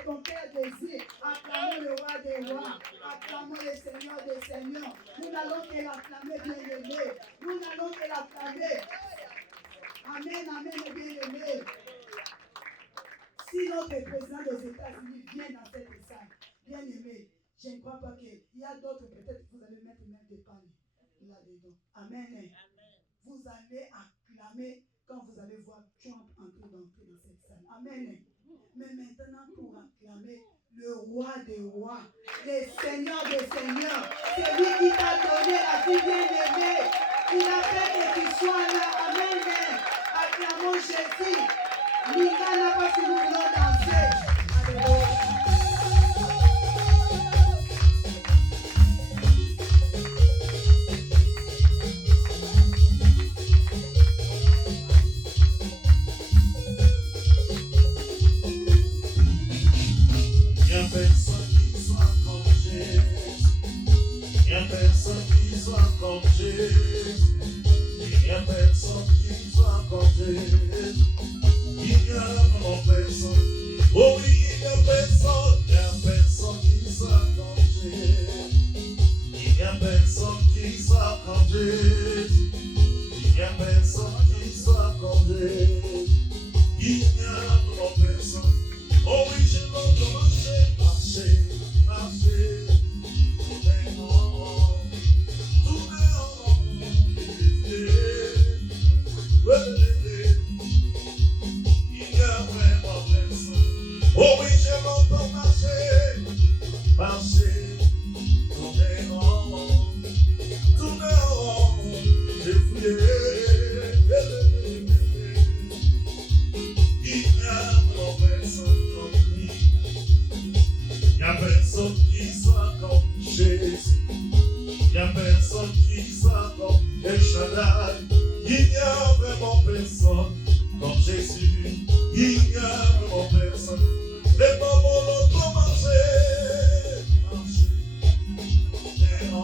que ton cœur désire. Acclamons le roi des rois. Acclamons le Seigneur des seigneurs. Nous n'allons que l'acclamer, bien-aimé. Nous n'allons que l'acclamer. Amen, amen, bien-aimé. Si notre président des États-Unis vient dans cette salle, bien-aimé, je ne crois pas qu'il y a d'autres, peut-être que vous allez mettre même des pannes là-dedans. Amen. Vous allez acclamer quand vous allez voir Trump entrer dans cette salle. Amen. Mais maintenant, pour acclamer le roi des rois, le Seigneur des seigneurs, c'est lui qui t'a donné la vie bien-aimée. Il a fait que tu sois là. Amen. Acclamons Jésus. Mika n'a pas si nous voulons danser. Alléluia. Personne qui soit comme Jésus. Il n'y a personne qui soit comme Jésus. Il n'y a vraiment personne. Oh oui, il n'y a personne qui soit comme Jésus. Il n'y a personne qui soit comme Jésus. Il n'y a personne qui soit comme Jésus. Il n'y a vraiment personne. Oh oui, je l'entends marcher, marcher, marcher. Oh oui, je l'entends marcher, marcher, tourner en rond, j'ai fouillé. Il n'y a pas personne comme lui, il n'y a personne qui soit comme Jésus, il n'y a personne qui soit comme El Shaddai, il n'y a vraiment personne comme Jésus, il n'y a vraiment personne. Les mamans l'ont marché, tourner en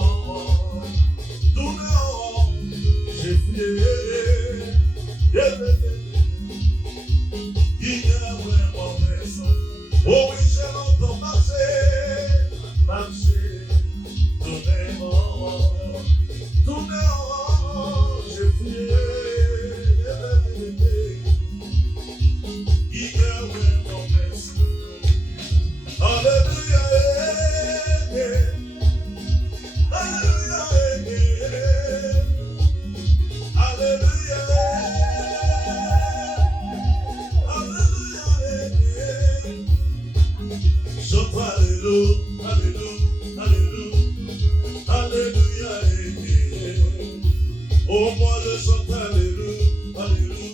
rond, j'ai fouillé. Il n'y a vraiment personne. Oh oui, je l'entends marcher, marcher, tourner en rond, j'ai fouillé. Il y a vraiment personne. Alléluia, alléluia, alléluia, alléluia. Chante alléluia, alléluia, alléluia, alléluia. Oh moi je chante alléluia, alléluia,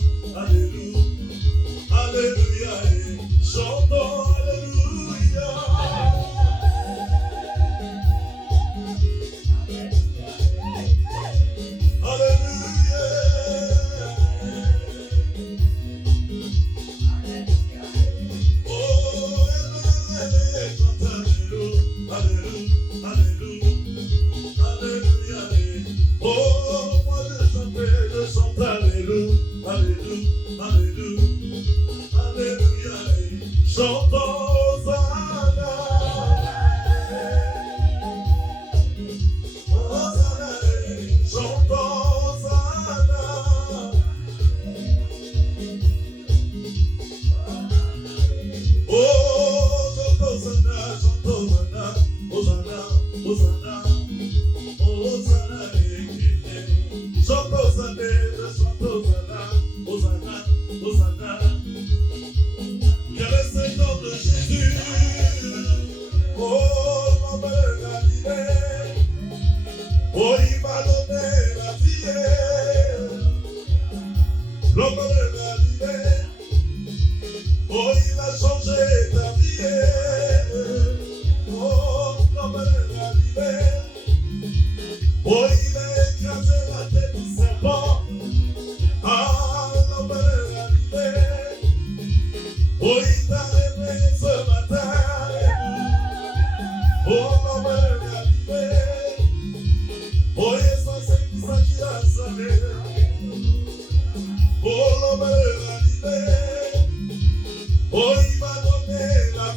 alléluia, alléluia. Chantons alléluia. Alléluia. Oh, chante alléluia, alléluia, alléluia, alléluia. Oh, moi je chante alléluia, alléluia, alléluia, alléluia. Chantons Hosanna, Hosanna, chantons Hosanna. Oh, chantons Hosanna, chantons Hosanna, Hosanna, Hosanna, Hosanna. Chantons Hosanna, chantons Hosanna, Hosanna, Hosanna. Quel est ce nom de Jésus? Oh, l'homme de Galilée. Oh, il m'a donné la vie. L'homme de Galilée. Oh, il a changé ta vie. Oh, l'homme de Galilée. Oh, il a écrasé la tête du serpent. Ah, l'homme de Galilée. Oh, il t'a réveillé ce matin. Oh, l'homme de Galilée. Oh, il est qui a sauvé. Oh, l'homme de Galilée. Oh, il m'a donné la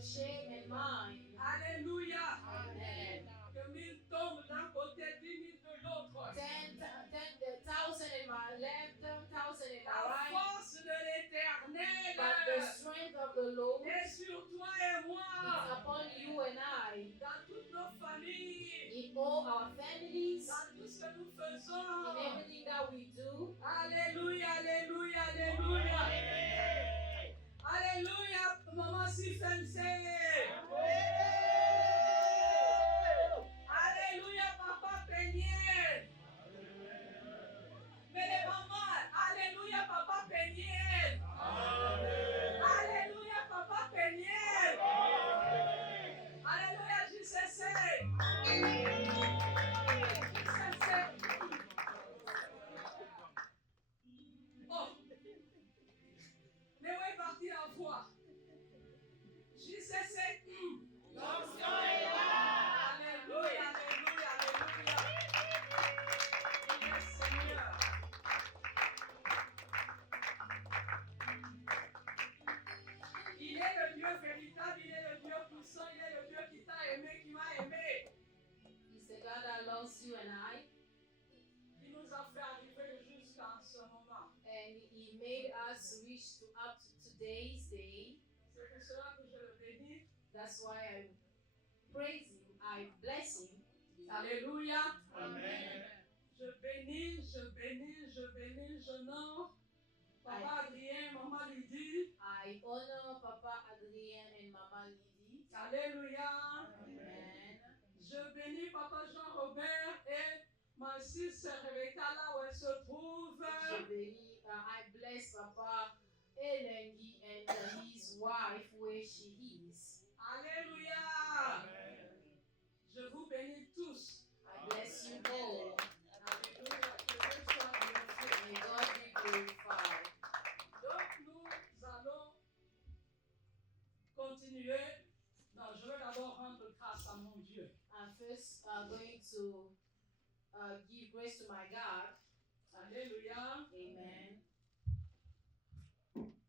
your shame and mine. Alléluia. Amen. Que 1000 tombent d'un côté, 10 000 de l'autre. 10,000 in my left, 10,000 in my La right. force de l'Éternel But the strength of the Lord est sur toi et is moi. upon you and I. Dans toutes nos familles, In all our families, dans tout ce que nous in faisons. everything that we do. Alléluia, alléluia, alléluia. Alléluia, maman Sifense. Alléluia, papa Peignier. Mais les mamans, alléluia, papa Peignier. Alléluia, papa Peignier. Alléluia, JCC. Oh. Mais où est partie la voix? JCC. L'onction est là. Alléluia, alléluia, alléluia. Yes, Seigneur. Il est le Dieu véritable, il est le Dieu puissant, il est le Dieu qui t'a aimé, qui m'a aimé. He's the God that loves you and I. Il nous a fait arriver jusqu'à ce moment. And He made us reach to up to today's day. C'est pour cela que je le bénis. That's why I praise Him. I bless Him. Alléluia. Amen. Je bénis, je bénis, je bénis, je honore Papa Adrien, Maman Lydie. I honor Papa Adrien and Mama Lydie. Alléluia. Amen. Je bénis Papa Jean-Robert et ma sœur Rebecca là où elle se trouve. Je bénis, I bless Papa Elengi and his wife where she is. Alléluia. Je vous bénis tous. I bless you all. Alléluia. Que Dieu soit glorifié. May God be glorified. Donc nous allons continuer. Non, je veux d'abord rendre grâce à mon Dieu. I'm first going to give grace to my God. Alléluia. Amen.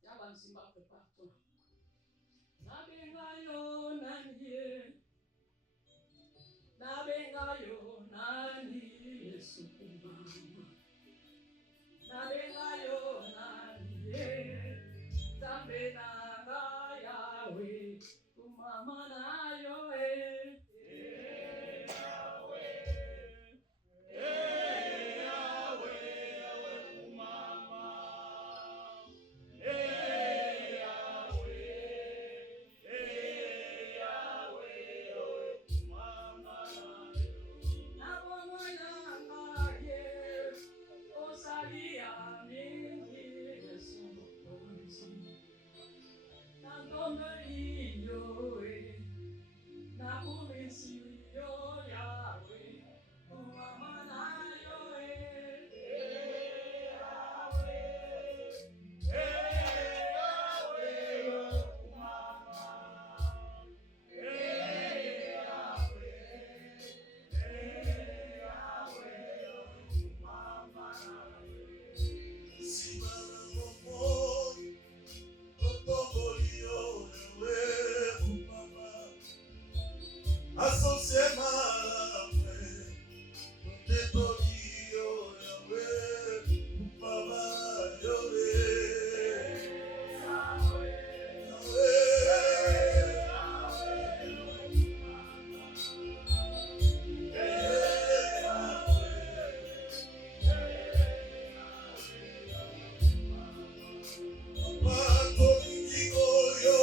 Yaba nsimba prépare-toi. Nabengayo nani. Nabengayo nani Yesu. Nabengayo nani. Tambe na Yahweh. Kumama na Yahweh. Yo,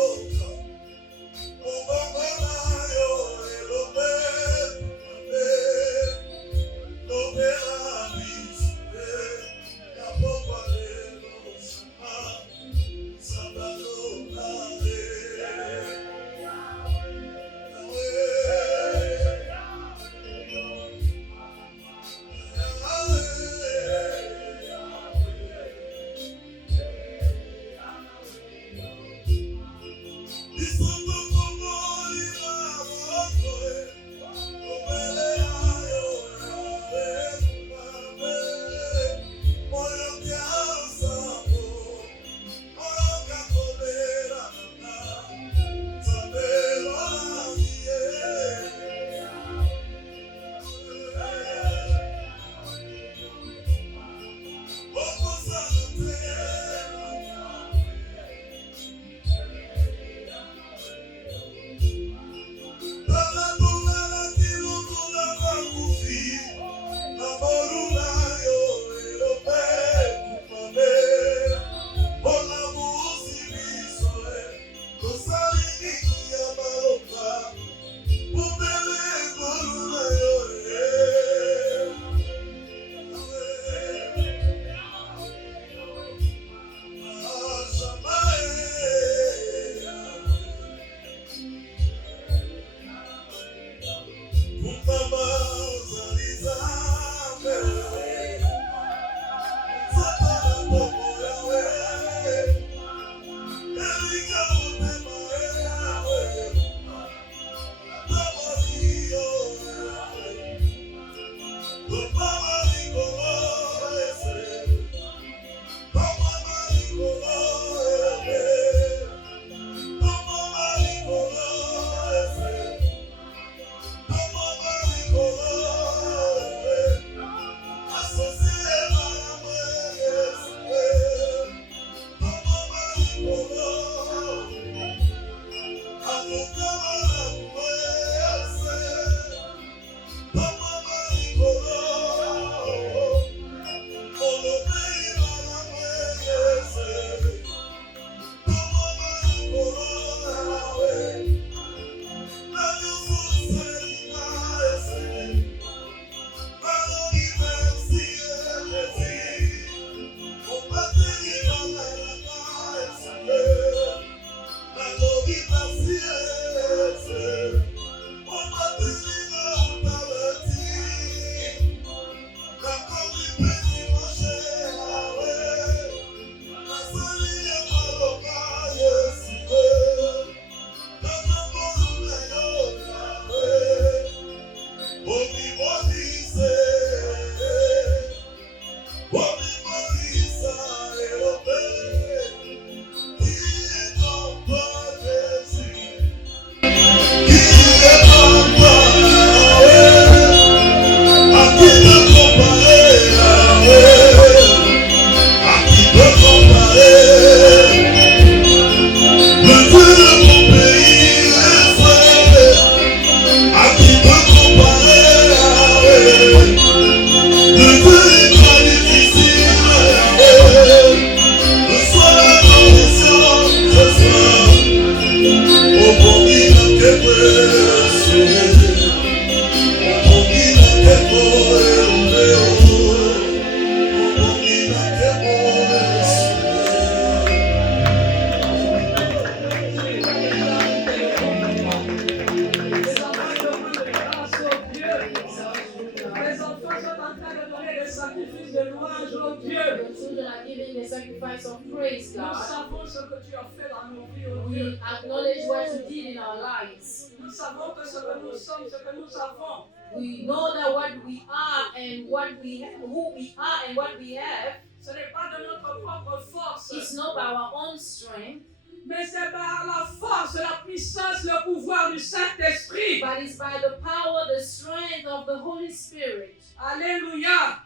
sacrifice of praise, Nous God. savons ce que tu as fait dans nos vies, oh Dieu. We acknowledge what you did in our lives. Nous savons que ce que nous sommes, ce que nous avons, We know that what we are and what we who we are and what we have ce n'est pas de notre propre force, is not by our own strength, mais c'est par la force, la puissance, le pouvoir du Saint-Esprit. but it's by the power, the strength of the Holy Spirit. Alléluia.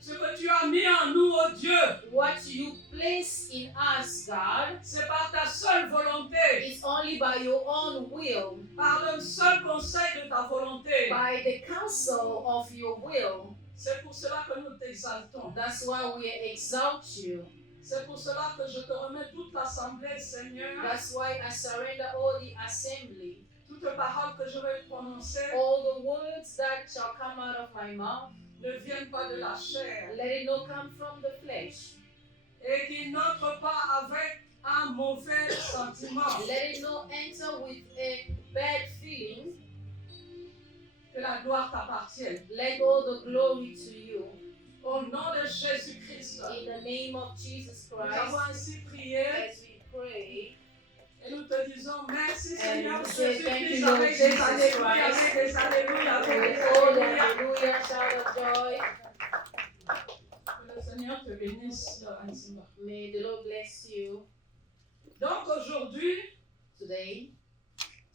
Ce que tu as mis en nous, oh Dieu, What you place in us, God, c'est par ta seule volonté, is only by your own will, par le seul conseil de ta volonté. by the counsel of your will. C'est pour cela que nous t'exaltons. That's why we exalt you. C'est pour cela que je te remets toute l'assemblée, Seigneur. That's why I surrender all the assembly, Toutes paroles que je vais prononcer all the words that shall come out of my mouth. ne viennent pas de la chair Let it not come from the flesh. et qu'ils n'entrent pas avec un mauvais sentiment. Let it not enter with a bad feeling. Que la gloire t'appartienne. Let all the glory to you. Au nom de Jésus-Christ, In the name of Jesus nous avons Christ, ainsi prié as we pray, et nous te disons merci And Seigneur we say thank Jésus-Christ you, Lord avec des Jesus alléluia, Christ. avec des alléluia, avec with des all the alléluia. hallelujah, shout of joy. Que le Seigneur te bénisse, Lorenzo. May the Lord bless you. Donc aujourd'hui, Today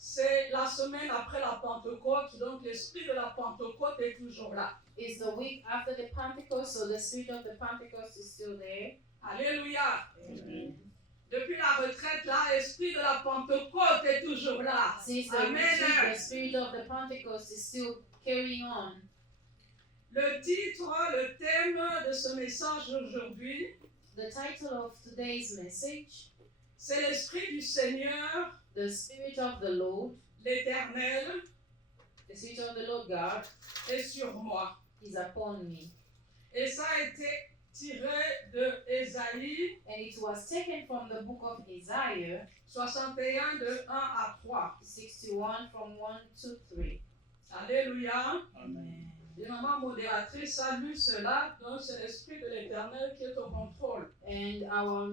c'est la semaine après la Pentecôte, donc l'esprit de la Pentecôte est toujours là. is the week after the Pentecost, so the spirit of the Pentecost is still there. Alléluia. Depuis la retraite, là, l'esprit de la Pentecôte est toujours là. Since the Amen. retreat, the spirit of the Pentecost is still carrying on. Le titre, le thème de ce message aujourd'hui, The title of today's message C'est l'Esprit du Seigneur, The Spirit of the Lord, l'Éternel, the Spirit of the Lord God, est sur moi. is upon me. Et ça a été tiré de Ésaïe And it was taken from the book of Isaiah 61 de 1 à 3. 61 from 1 to 3. Alléluia. Amen. Et maman modératrice a lu cela, donc c'est l'Esprit de l'Éternel qui est au contrôle. And our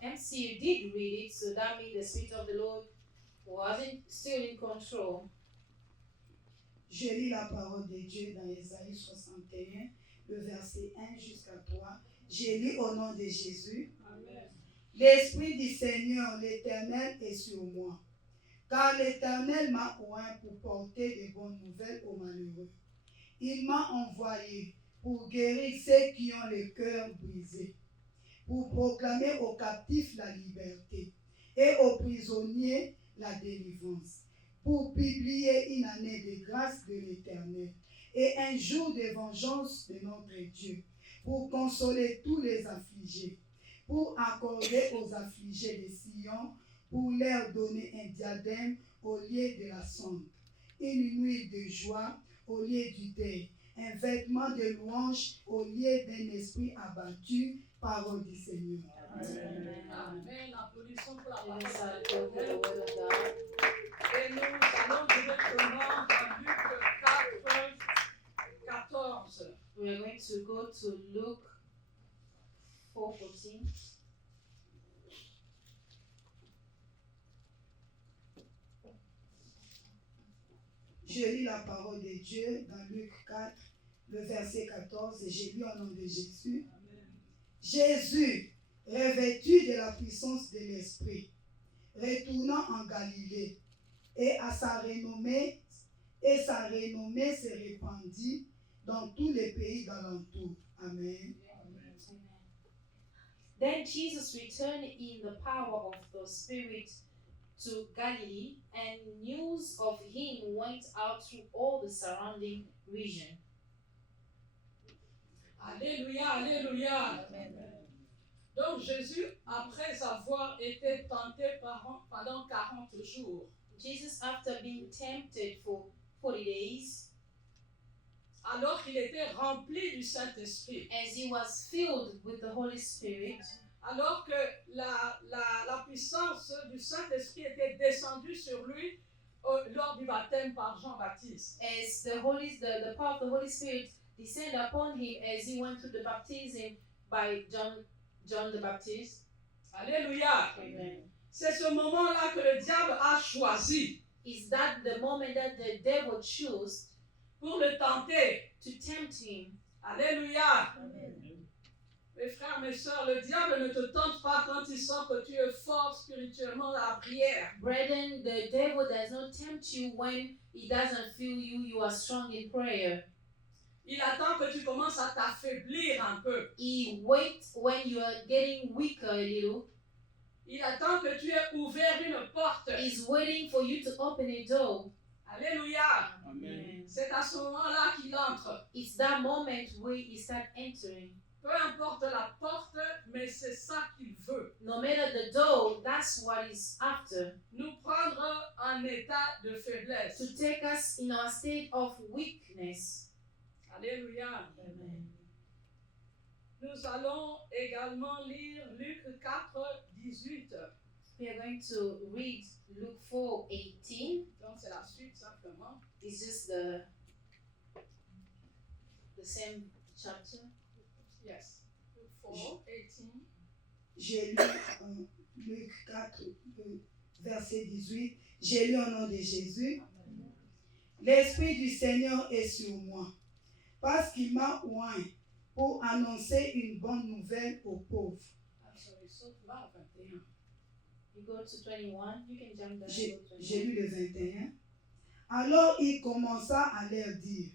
MCU did read it, so that means the Spirit of the Lord wasn't still in control. Je lis la parole de Dieu dans Ésaïe 61, le verset 1 jusqu'à 3. Je lis au nom de Jésus. Amen. L'Esprit du Seigneur, l'Éternel, est sur moi. Car l'Éternel m'a oint pour porter de bonnes nouvelles aux malheureux. Il m'a envoyé pour guérir ceux qui ont le cœur brisé, pour proclamer aux captifs la liberté et aux prisonniers la délivrance, pour publier une année de grâce de l'Éternel et un jour de vengeance de notre Dieu, pour consoler tous les affligés, pour accorder aux affligés de Sion, pour leur donner un diadème au lieu de la cendre, une huile de joie au lieu du deuil, un vêtement de louange au lieu d'un esprit abattu, parole du Seigneur. Amen. Amen. Applaudissons pour la Let parole us de adore the l'Éternel. word of God. Et nous allons directement dans Luc 4, 14. We are going to go to Luke 4:14. Je lis la parole de Dieu dans Luc 4, le verset 14, et je lis au nom de Jésus. Jésus, revêtu de la puissance de l'Esprit, retournant en Galilée, et sa renommée se répandit dans tous les pays d'alentour. Amen. Then Jesus returned in the power of the Spirit to Galilee, and news of him went out through all the surrounding region. Alléluia, alléluia. Donc Jésus, après avoir été tenté pendant 40 jours, Jesus, after being tempted for 40 days, alors qu'il était rempli du Saint-Esprit, as he was filled with the Holy Spirit, alors que la puissance du Saint-Esprit était descendue sur lui lors du baptême par Jean-Baptiste. as the power of the Holy Spirit descended upon him as he went through the baptism by John the Baptist. Alléluia. Amen. C'est ce moment-là que le diable a choisi Is that the moment that the devil chose pour le tenter. to tempt him? Alléluia. Mes frères, mes sœurs, le diable ne te tente pas quand il sent que tu es fort spirituellement dans la prière. Brethren, the devil does not tempt you when he doesn't feel you are strong in prayer. Il attend que tu commences à t'affaiblir un peu. He waits when you are getting weaker a little. Il attend que tu aies ouvert une porte. He's waiting for you to open a door. Alléluia. Amen. C'est à ce moment-là qu'il entre. It's that moment where he start entering. Peu importe la porte, mais c'est ça qu'il veut. No matter the door, that's what he's after. Nous prendre en état de faiblesse. To take us in our state of weakness. Alléluia. Amen. Nous allons également lire Luc 4, 18. We are going to read Luke 4:18. Donc c'est la suite simplement. It's just the same chapter. Yes. Luc 4, 18. J'ai lu Luc 4, verset 18. J'ai lu au nom de Jésus. L'Esprit du Seigneur est sur moi, parce qu'il m'a oint pour annoncer une bonne nouvelle aux pauvres. I'm sorry, saute là à 21. You go to 21. You can jump down. J'ai to 21. lu le 21. Alors il commença à leur dire,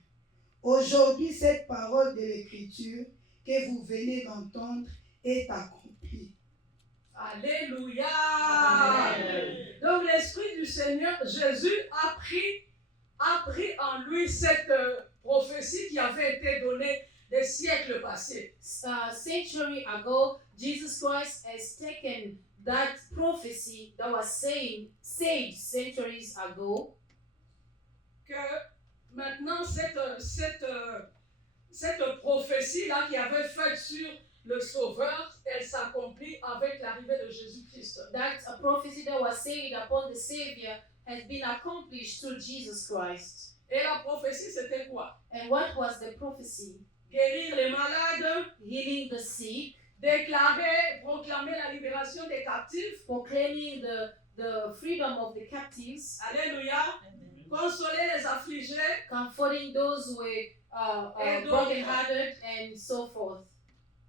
aujourd'hui cette parole de l'Écriture que vous venez d'entendre est accomplie. Alléluia. Amen. Donc l'Esprit du Seigneur, Jésus a pris en lui cette prophétie qui avait été donnée des siècles passés. A century ago, Jesus Christ has taken that prophecy that was said centuries ago, que maintenant cette prophétie-là qui avait faite sur le Sauveur, elle s'accomplit avec l'arrivée de Jésus-Christ. that a prophecy that was said upon the Savior has been accomplished through Jesus Christ. Et la prophétie, c'était quoi? And what was the prophecy? Guérir les malades, Healing the sick, proclamer la libération des captifs. proclaiming the freedom of the captives, Alléluia. Consoler les affligés. comforting those who were broken-hearted, and so forth.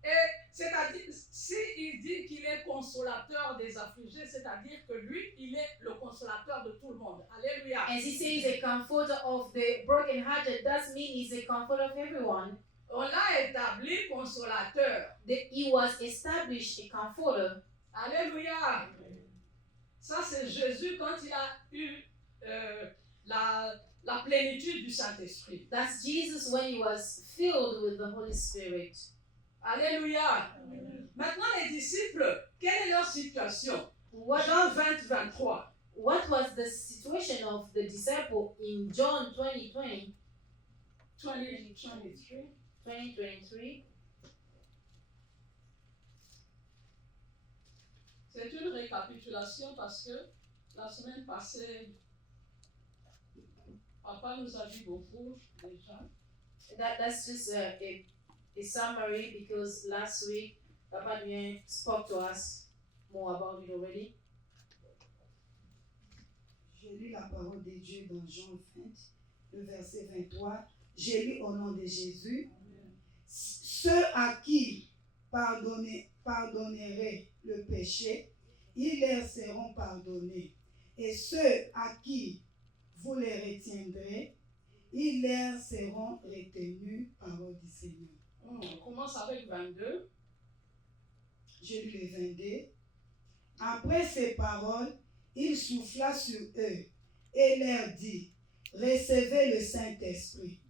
Et c'est-à-dire, s'il dit qu'il est consolateur des affligés, c'est-à-dire que lui, il est le consolateur de tout le monde. Alléluia. As he says, a comforter of the broken-hearted, does mean he's a comforter of everyone. On l'a établi consolateur. He was established a comforter. Alléluia. Ça, c'est Jésus quand il a eu la plénitude du Saint-Esprit. That's Jesus when he was filled with the Holy Spirit. Alléluia. Maintenant, les disciples, quelle est leur situation? What Jean 20, 23. was the situation of the disciple in John 20:23? 2023. C'est une récapitulation parce que la semaine passée, Papa nous a dit beaucoup déjà. That's just a summary, because last week Papa Nguyen spoke to us more about it already. J'ai lu la parole de Dieu dans Jean 20, le verset 23. J'ai lu au nom de Jésus. Ceux à qui pardonnerait le péché, ils leur seront pardonnés. Et ceux à qui vous les retiendrez, ils leur seront retenus, parole du Seigneur. On commence avec 22. J'ai lu le 22. Après ces paroles, il souffla sur eux et leur dit, recevez le Saint-Esprit.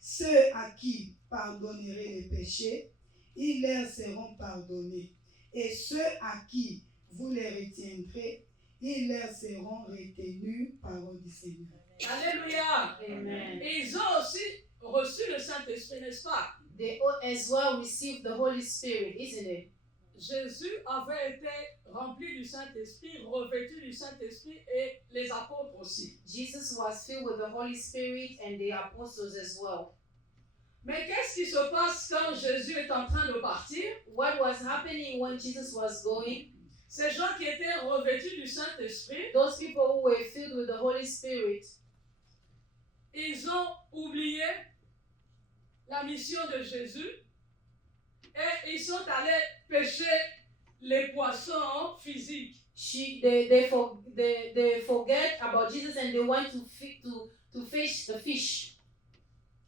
Ceux à qui pardonnerez les péchés, ils leur seront pardonnés. Et ceux à qui vous les retiendrez, ils leur seront retenus, parole du Seigneur. Alléluia. Amen. Et ils ont aussi reçu le Saint-Esprit, n'est-ce pas? They as well received the Holy Spirit, isn't it? Jésus avait été rempli du Saint-Esprit, revêtu du Saint-Esprit, et les apôtres aussi. Jesus was filled with the Holy Spirit, and the apostles as well. Mais qu'est-ce qui se passe quand Jésus est en train de partir? What was happening when Jesus was going? Ces gens qui étaient revêtus du Saint-Esprit, Those people who were filled with the Holy Spirit, ils ont oublié la mission de Jésus et ils sont allés pêcher les poissons physiques. they forget about Jesus, and they went to fish the fish.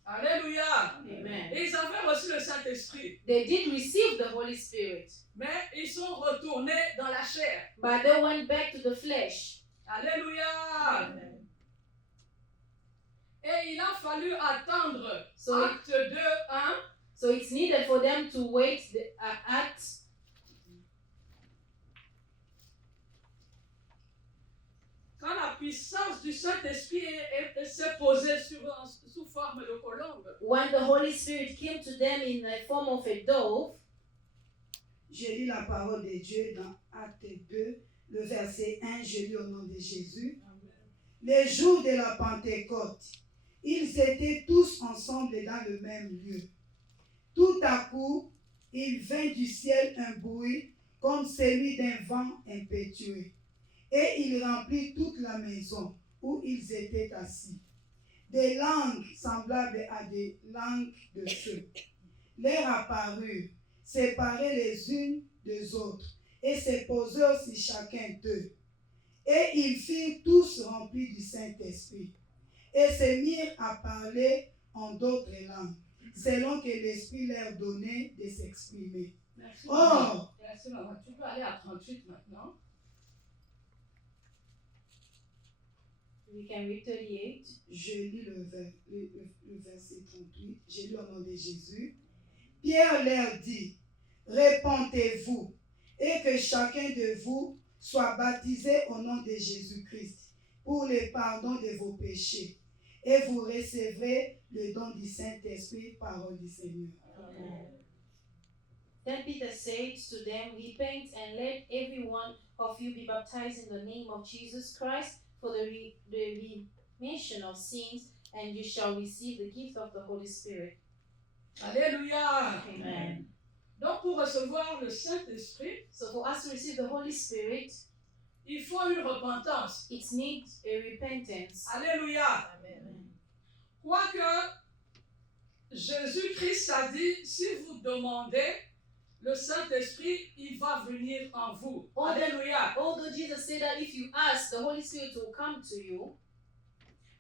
Alléluia. Amen. Et ils avaient reçu le Saint-Esprit, They did receive the Holy Spirit, mais ils sont retournés dans la chair. but they went back to the flesh. Alléluia. Et il a fallu attendre So Acte 2, 1. So it's needed for them to wait Quand la puissance du Saint-Esprit s'est posée sous forme de colombe. when the Holy Spirit came to them in the form of a dove. J'ai lu la parole de Dieu dans Acte 2, le verset 1, je lis au nom de Jésus. Les jours de la Pentecôte, ils étaient tous ensemble dans le même lieu. Tout à coup, il vint du ciel un bruit comme celui d'un vent impétueux, et il remplit toute la maison où ils étaient assis. Des langues semblables à des langues de feu leur apparurent, séparées les unes des autres, et se posèrent sur chacun d'eux. Et ils furent tous remplis du Saint-Esprit, et se mirent à parler en d'autres langues, selon que l'Esprit leur donnait de s'exprimer. Merci, Oh! Merci, maman. Tu peux aller à 38 maintenant. We can read 38. Je lis le verset 38. J'ai lu au nom de Jésus. Pierre leur dit, répentez-vous et que chacun de vous soit baptisé au nom de Jésus-Christ pour le pardon de vos péchés, et vous recevrez le don du Saint-Esprit, parole du Seigneur. Amen. Then Peter said to them, Repent and let every one of you be baptized in the name of Jesus Christ for the remission of sins, and you shall receive the gift of the Holy Spirit. Alléluia. Amen. Donc pour recevoir le Saint-Esprit, So for us to receive the Holy Spirit, il faut une repentance. it needs a repentance. Alléluia. Amen. Quoique Jésus-Christ a dit, si vous demandez le Saint-Esprit, il va venir en vous. Alléluia. Although Jesus said that if you ask, the Holy Spirit will come to you.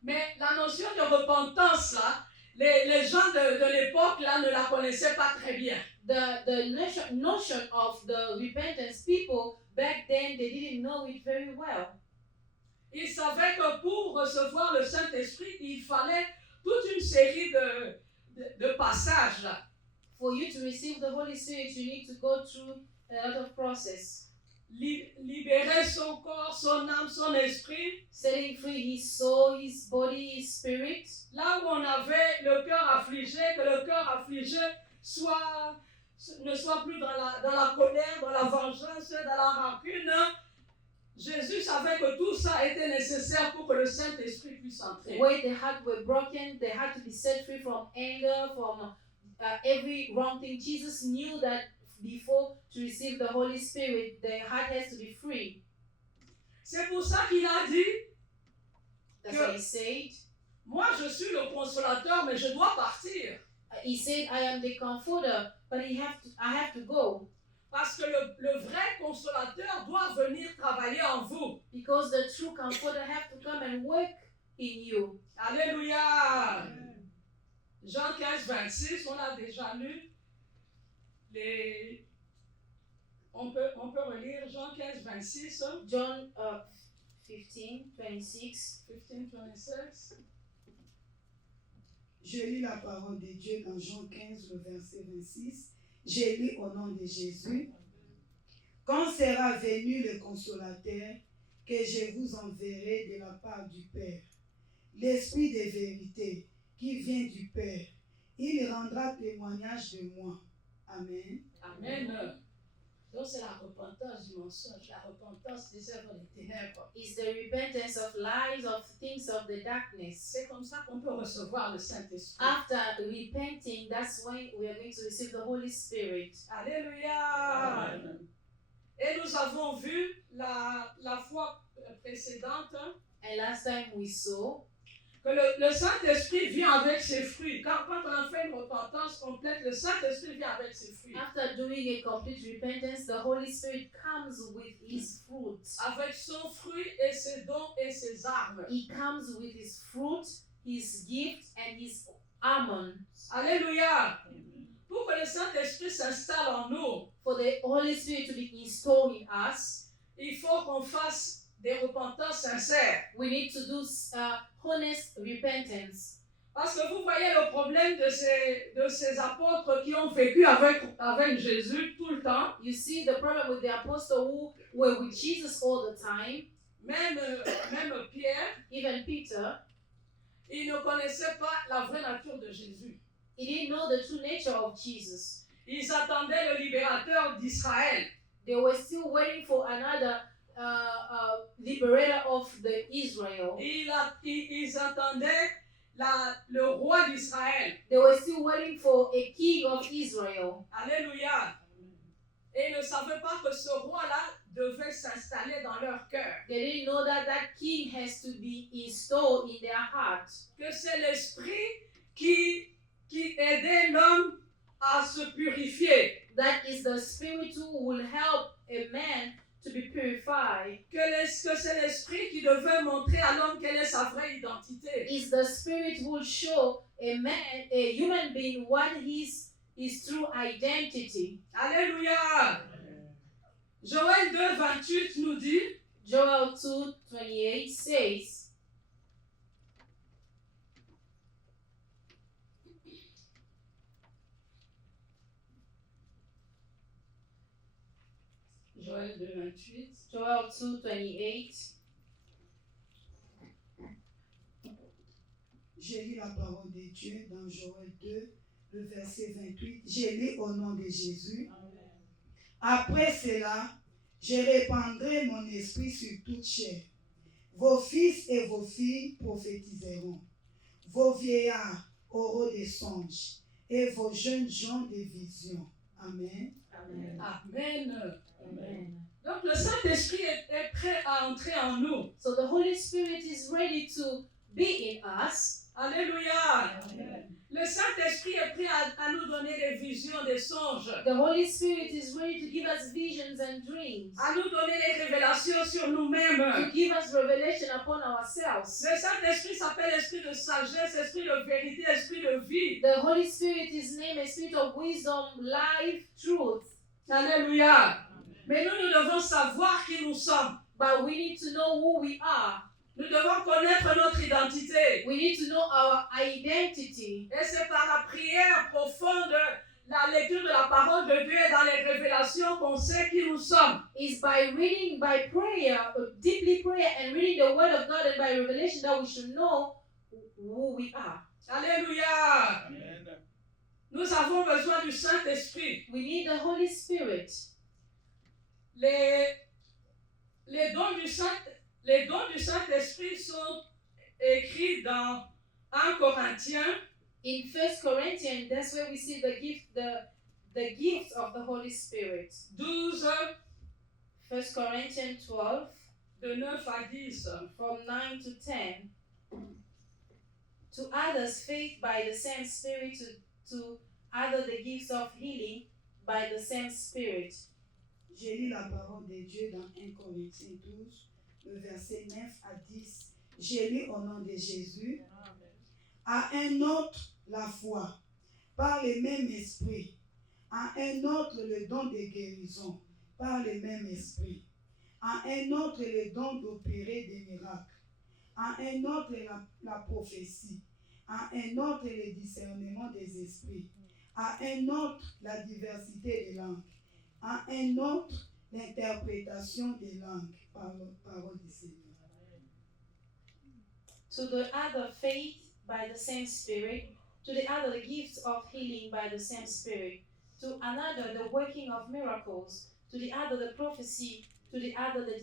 Mais la notion de repentance, là, les gens de l'époque là, ne la connaissaient pas très bien. The notion of the repentance, people back then, they didn't know it very well. Ils savaient que pour recevoir le Saint-Esprit, il fallait toute une série de passages. Là. For you to receive the Holy Spirit, you need to go through a lot of process. Libérer son corps, son âme, son esprit. Setting free his soul, his body, his spirit. Là où on avait le cœur affligé, que le cœur affligé ne soit plus dans la colère, dans la vengeance, dans la rancune. Jésus savait que tout ça était nécessaire pour que le Saint-Esprit puisse entrer. Where the heart were broken, they had to be set free from anger, from every wrong thing. Jesus knew that before to receive the Holy Spirit, the heart has to be free. C'est pour ça qu'il a dit, That's what he said. Moi je suis le consolateur, mais je dois partir. He said, I am the comforter, but I have to go. Parce que le vrai consolateur doit venir travailler en vous. Because the true comforter have to come and work in you. Alléluia. Jean 15, 26, on a déjà lu. On peut relire Jean 15, 26. John 15, 26. 15, 26. Je lis la parole de Dieu dans Jean 15, le verset 26. J'ai lu au nom de Jésus. Quand sera venu le consolateur que je vous enverrai de la part du Père, l'Esprit de vérité qui vient du Père, il rendra témoignage de moi. Amen. Amen. Donc c'est la repentance du mensonge, la repentance des œuvres des ténèbres. Is the repentance of lies, of things of the darkness. C'est comme ça qu'on peut recevoir le Saint-Esprit. After repenting, that's when we are going to receive the Holy Spirit. Alléluia. Amen. Et nous avons vu la fois précédente And last time we saw que le Saint-Esprit vient avec ses fruits. Quand on a fait une repentance complète, le Saint-Esprit vient avec ses fruits. after doing a complete repentance, the Holy Spirit comes with his fruits. Avec son fruit et ses dons et ses armes. He comes with his fruit, his gift, and his armor. Alléluia. Pour que le Saint-Esprit s'installe en nous, For the Holy Spirit to be installed in us, il faut qu'on fasse des repentances sincères. we need to do honest repentance. Parce que vous voyez le problème de ces apôtres qui ont vécu avec Jésus tout le temps. You see the problem with the apostles who were with Jesus all the time, Même Pierre, even Peter, il ne connaissait pas la vraie nature de Jésus. he didn't know the true nature of Jesus. Ils attendaient le libérateur d'Israël. They were still waiting for another liberator of the Israel. Ils attendaient le roi d'Israël. They were still waiting for a king of Israel. Alléluia. Et ils ne savaient pas que ce roi-là devait s'installer dans leur cœur. They didn't know that that king has to be installed in their heart. Que c'est l'esprit qui aidait l'homme à se purifier. That is the spirit who will help a man to be purified. Que c'est l'esprit qui devait montrer à l'homme quelle est sa vraie identité. Is the spirit who will show a man, a human being, what his true identity. Alléluia. Joël 2, 28 nous dit, Joel 2:28 says, Joël 2, 28. Joel 2:28. Je lis la parole de Dieu dans Joël 2, le verset 28. Je lis au nom de Jésus. Après cela, je répandrai mon esprit sur toute chair. Vos fils et vos filles prophétiseront. Vos vieillards auront des songes et vos jeunes gens des visions. Amen. Amen. Amen. Amen. Donc le Saint-Esprit est prêt à entrer en nous. So the Holy Spirit is ready to be in us. Alléluia. Le Saint-Esprit est prêt à nous donner des visions, des songes, The Holy Spirit is ready to give us visions and dreams, à nous donner les révélations sur nous-mêmes. to give us revelation upon ourselves. Le Saint-Esprit s'appelle esprit de sagesse, esprit de vérité, esprit de vie. The Holy Spirit is named a spirit of wisdom, life, truth. Alléluia. Mais nous devons savoir qui nous sommes. But we need to know who we are. Nous devons connaître notre identité. We need to know our identity. Et c'est par la prière profonde, la lecture de la parole de Dieu et dans les révélations qu'on sait qui nous sommes. It's by reading, by prayer, deeply prayer, and reading the Word of God and by revelation that we should know who we are. Alléluia. Nous avons besoin du Saint-Esprit. We need the Holy Spirit. Les dons du Saint-Esprit sont écrits dans 1 Corinthiens In 1 Corinthians, that's where we see the gift of the Holy Spirit. 12, 1 Corinthians 12, de 9 à 10. from 9 to 10. To others, faith by the same Spirit, to others, the gifts of healing by the same Spirit. Je lis la parole de Dieu dans 1 Corinthiens 12, le verset 9 à 10. Je lis au nom de Jésus. À un autre, la foi, par le même esprit. À un autre, le don de guérison, par le même esprit. À un autre, le don d'opérer des miracles. À un autre, la prophétie. À un autre, le discernement des esprits. À un autre, la diversité des langues. À un autre, l'interprétation des langues par la parole du Seigneur. To the other, faith by the same Spirit. To the other, the gifts of healing by the same Spirit. To another, the working of miracles. To the other, the prophecy. To the other, the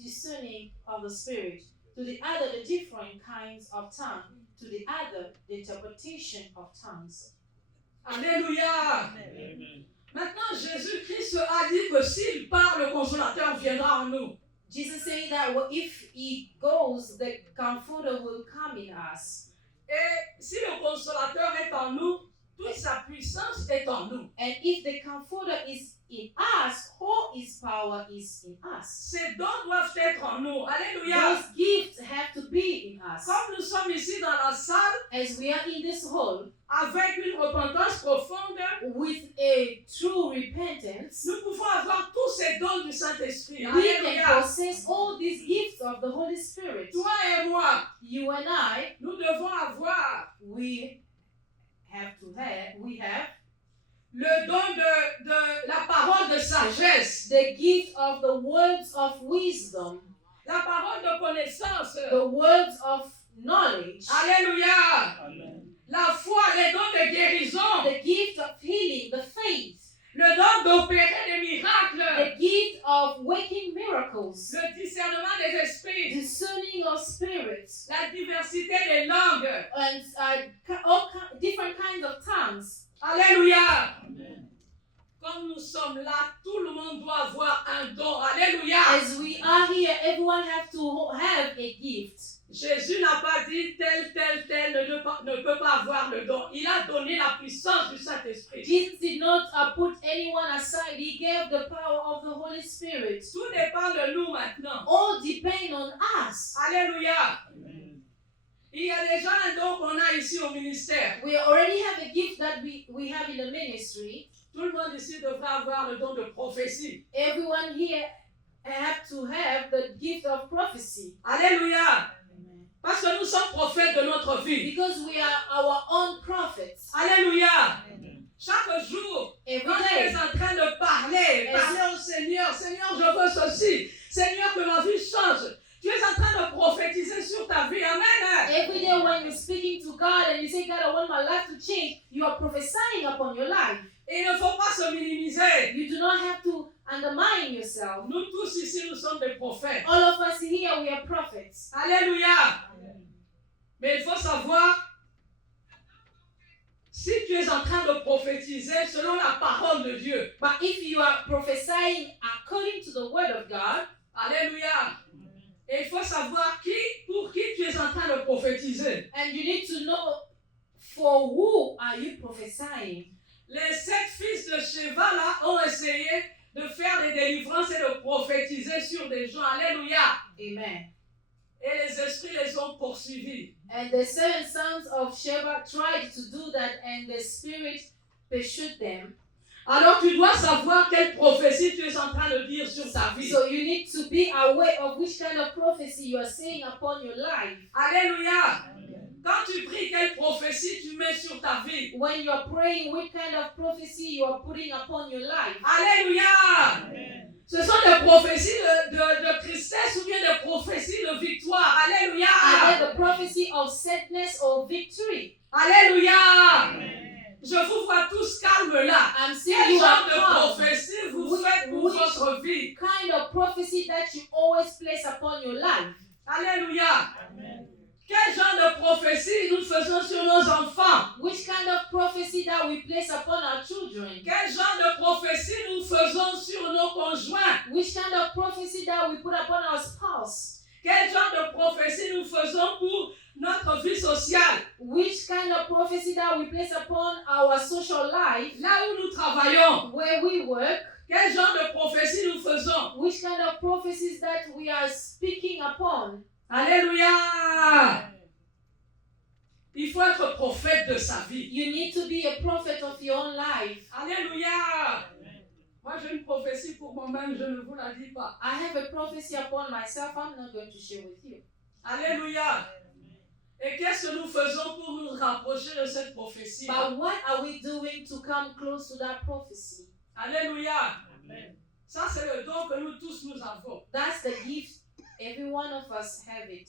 discerning of the Spirit. To the other, the different kinds of tongue. To the other, the interpretation of tongues. Alléluia. Maintenant, Jésus-Christ a dit que s'il part, le consolateur viendra en nous. Jesus said that if he goes, the Comforter will come in us. Et si le consolateur est en nous, toute sa puissance est en nous. And if the Comforter is in us, all his power is in us. Ces dons doivent être en nous. Alléluia. Those gifts have to be in us. Comme nous sommes ici dans la salle, As we are in this hall, avec une repentance profonde, with a true repentance, nous pouvons avoir tous ces dons du Saint-Esprit. we can Alléluia. possess all these gifts of the Holy Spirit. Toi et moi, You and I, nous devons avoir we have le don de la parole de sagesse, the gift of the words of wisdom, la parole de connaissance. the words of knowledge, Alléluia. Amen. La foi, les dons de guérison, the gift of healing, the faith, le don d'opérer des miracles, the gift of working miracles, le discernement des esprits, discerning of spirits, la diversité des langues. and different kinds of tongues. Alléluia. Amen. Comme nous sommes là, tout le monde doit avoir un don. Alléluia. As we are here, everyone has to have a gift. Jésus n'a pas dit tel ne peut pas avoir le don. Il a donné la puissance du Saint-Esprit. Jesus did not put anyone aside. He gave the power of the Holy Spirit. Tout dépend de nous maintenant. All depend on us. Alléluia. Amen. Il y a déjà un don qu'on a ici au ministère. We already have a gift that we have in the ministry. Tout le monde ici devrait avoir le don de prophétie. Everyone here have to have the gift of prophecy. Alléluia. Parce que nous sommes prophètes de notre vie. Because we are our own prophets. Alléluia. Amen. Chaque jour, every Quand tu es day. en train de parler au Seigneur, Seigneur, je veux ceci, Seigneur, que ma vie change. Tu es en train de prophétiser sur ta vie, amen. Every day when you're speaking to God and you say, God, I want my life to change, you are prophesying upon your life. Et il ne faut pas se minimiser. You do not have to undermine yourself. Nous tous ici, nous sommes des prophètes. All of us here, we are prophets. Alléluia. Mais il faut savoir, si tu es en train de prophétiser selon la parole de Dieu, But if you are prophesying according to the word of God, alléluia. Et il faut savoir pour qui tu es en train de prophétiser. and you need to know for who are you prophesying. Les 7 fils de Sheva là ont essayé de faire des délivrances et de prophétiser sur des gens. Alléluia. Amen. Et les esprits les ont poursuivis. And the 7 sons of Sheba tried to do that, and the spirit pursued them. Alors tu dois savoir quelle prophétie tu es en train de dire sur ta vie. So you need to be aware of which kind of prophecy you are saying upon your life. Alléluia. Quand tu pries, quelle prophétie tu mets sur ta vie. When you are praying, what kind of prophecy you are putting upon your life. Alléluia. Ce sont des prophéties de tristesse ou bien des prophéties de victoire. Alléluia. Are they the prophecy of sadness or victory? Alléluia. Je vous vois tous calmes là. I'm seeing Quel you genre are de calm. prophétie vous faites pour votre vie? Kind of prophecy that you always place upon your life. Alléluia. Quel genre de prophétie nous faisons sur nos enfants? Which kind of prophecy that we place upon our children? Quel genre de prophétie nous faisons sur nos conjoints? Which kind of prophecy that we put upon our spouse? Quel genre de prophétie nous faisons pour notre vie sociale? Which kind of prophecy that we place upon our social life? Là où nous travaillons, Where we work? quel genre de prophétie nous faisons? Which kind of prophecies that we are speaking upon? Alléluia! Il faut être prophète de sa vie. You need to be a prophet of your own life. Alléluia! Moi, j'ai une prophétie pour moi-même, je ne vous la dis pas. I have a prophecy upon myself. I'm not going to share with you. Alléluia! Et qu'est-ce que nous faisons pour nous rapprocher de cette prophétie? But what are we doing to come close to that prophecy? Alléluia! Ça, c'est le don que nous tous nous avons. That's the gift. Every one of us have it.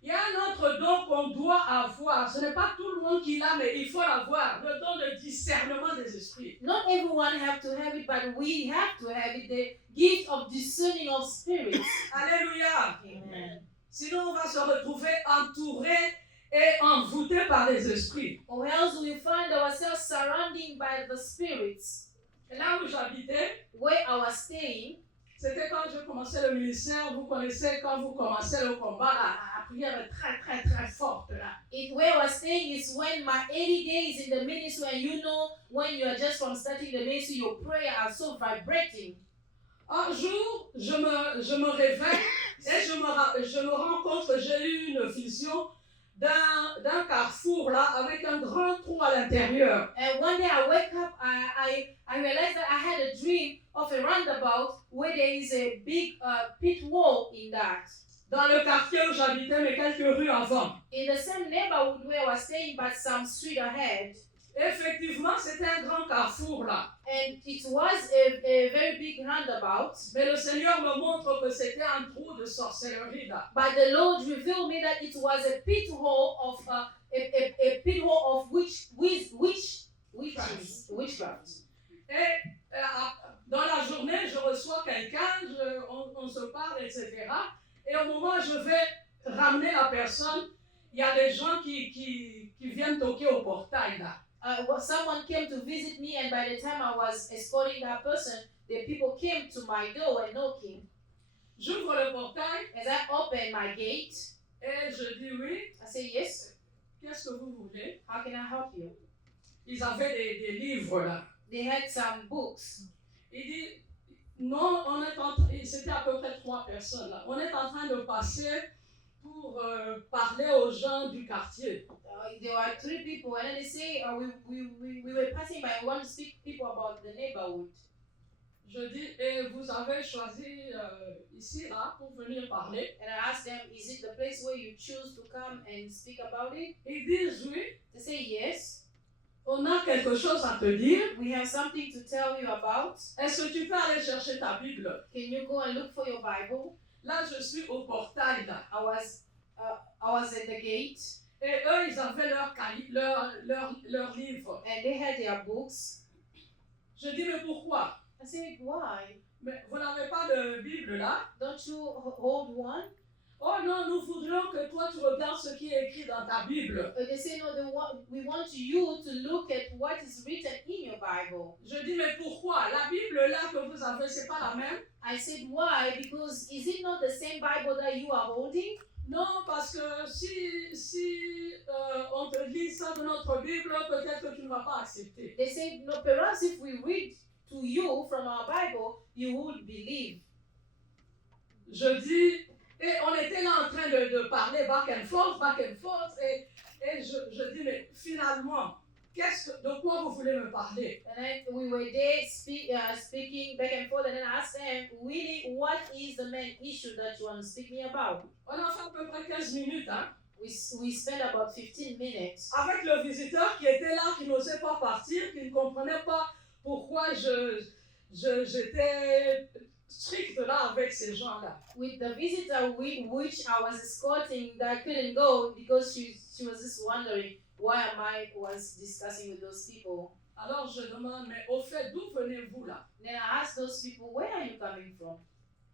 Il y a un autre don qu'on doit avoir. Ce n'est pas tout le monde qui l'a, mais il faut l'avoir. Le don de discernement des esprits. Not everyone have to have it, but we have to have it. The gift of discerning of spirits. Alléluia! Amen. Sinon, on va se retrouver entouré et envoûté par les esprits. Or else we find ourselves surrounded by the spirits. Et là où j'habitais, Where I was staying, c'était quand je commençais le ministère. Vous connaissez quand vous commencez le combat, la prière est très très très forte là. where I was staying is when my 80 days in the ministry, and you know, when you are just from starting the ministry, your prayer are so vibrating. Un jour, je me réveille et je me rends compte que j'ai eu une vision d'un carrefour là avec un grand trou à l'intérieur. And one day I wake up, I realized that I had a dream of a roundabout where there is a big pit wall in that. Dans le quartier où j'habitais, mais quelques rues avant. In the same neighborhood where I was staying, but some street ahead. Effectivement, c'était un grand carrefour là. And it was a very big roundabout. Mais le Seigneur me montre que c'était un trou de sorcellerie là. But the Lord revealed me that it was a pit hole of a pit hole of witchcraft. Et dans la journée, je reçois quelqu'un, on se parle, etc. Et au moment où je vais ramener la personne, il y a des gens qui viennent toquer au portail là. Someone came to visit me, and by the time I was escorting that person, the people came to my door and knocking. J'ouvre le portail As I open my gate, et je dis oui. I say, yes, Qu'est-ce que vous voulez? how can I help you? Ils avaient des livres là. They had some books. Il dit non, c'était à peu près 3 personnes là. On est en train de passer pour parler aux gens du quartier. There were 3 people, and then they say, we were passing by. We want to speak to people about the neighborhood. Je dis, et vous avez choisi ici là pour venir parler? And I asked them, is it the place where you choose to come and speak about it? Ils disent oui. They say yes. On a quelque chose à te dire. We have something to tell you about. Est-ce que tu peux aller chercher ta Bible? Can you go and look for your Bible? Là, je suis au portail, là. I was at the gate, Et eux, ils avaient leur livre. and they had their books. Je dis, mais pourquoi? I said, why? Mais vous n'avez pas de Bible là? Don't you hold one? Oh non, nous voudrions que toi tu regardes ce qui est écrit dans ta Bible. They say, no, we want you to look at what is written in your Bible. Je dis, mais pourquoi? La Bible là que vous avez, c'est pas la même? I said, why? Because is it not the same Bible that you are holding? Non, parce que si on te lit ça dans notre Bible, peut-être que tu ne vas pas accepter. They said, no, perhaps if we read to you from our Bible, you would believe. Je dis, et on était là en train de parler back and forth, et je dis, mais finalement, de quoi vous voulez me parler? And then we were there speaking back and forth, and then I asked them, really, what is the main issue that you want to speak me about? On a fait à peu près 15 minutes, hein? We spent about 15 minutes. Avec le visiteur qui était là, qui n'osait pas partir, qui ne comprenait pas pourquoi j'étais strict là avec ces gens-là. With the visitor which I was escorting that couldn't go because she was just wondering why I was discussing with those people. Alors je demande, mais au fait, d'où venez-vous là? Then I asked those people, where are you coming from?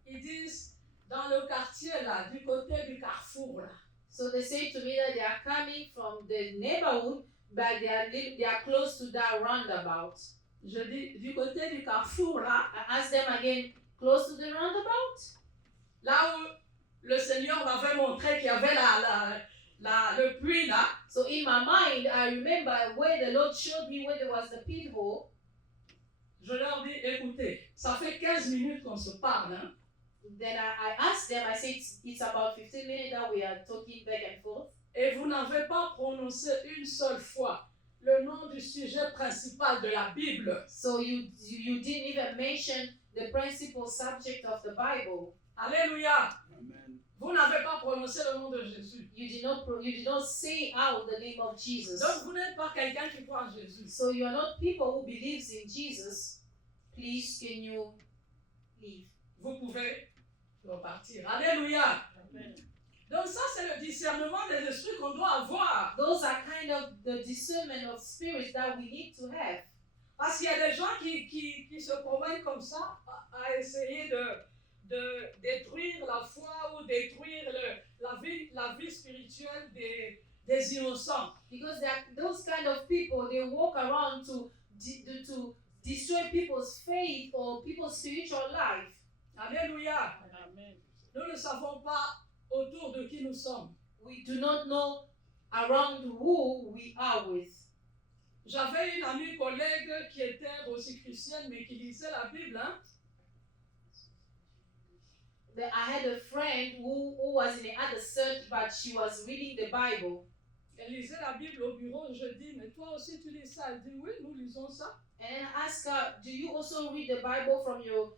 Ils disent, dans le quartier là, du côté du carrefour là. So they say to me that they are coming from the neighborhood, but they are close to that roundabout. Je dis, du côté du carrefour là. I asked them again, close to the roundabout? Là où le Seigneur m'avait montré qu'il y avait le puits là. So in my mind, I remember where the Lord showed me where there was the pit hole. Je leur dis, écoutez, ça fait 15 minutes qu'on se parle, hein. Then I asked them, I said, it's about 15 minutes that we are talking back and forth. Et vous n'avez pas prononcé une seule fois le nom du sujet principal de la Bible. So you didn't even mention the principal subject of the Bible. Alléluia. Amen. Vous n'avez pas prononcé le nom de Jésus. You did not say out the name of Jesus. Donc vous n'êtes pas quelqu'un qui croit en Jésus. So you are not people who believes in Jesus. Please, can you leave? Vous pouvez repartir. Alléluia. Amen. Donc ça c'est le discernement des esprits qu'on doit avoir. Those are kind of the discernment of spirits that we need to have. Parce qu'il y a des gens qui se promènent comme ça à essayer de détruire la foi ou détruire la vie spirituelle des innocents. Because those kind of people, they walk around to destroy people's faith or people's spiritual life. Alléluia. Amen. Nous ne savons pas autour de qui nous sommes. We do not know around who we are with. J'avais une amie collègue qui était aussi chrétienne mais qui lisait la Bible. Hein? I had a friend who was in the other church, but she was reading the Bible. Elle lisait la Bible au bureau. Je dis, mais toi aussi tu lis ça? Elle dit, oui, nous lisons ça. And I asked her, do you also read the Bible from your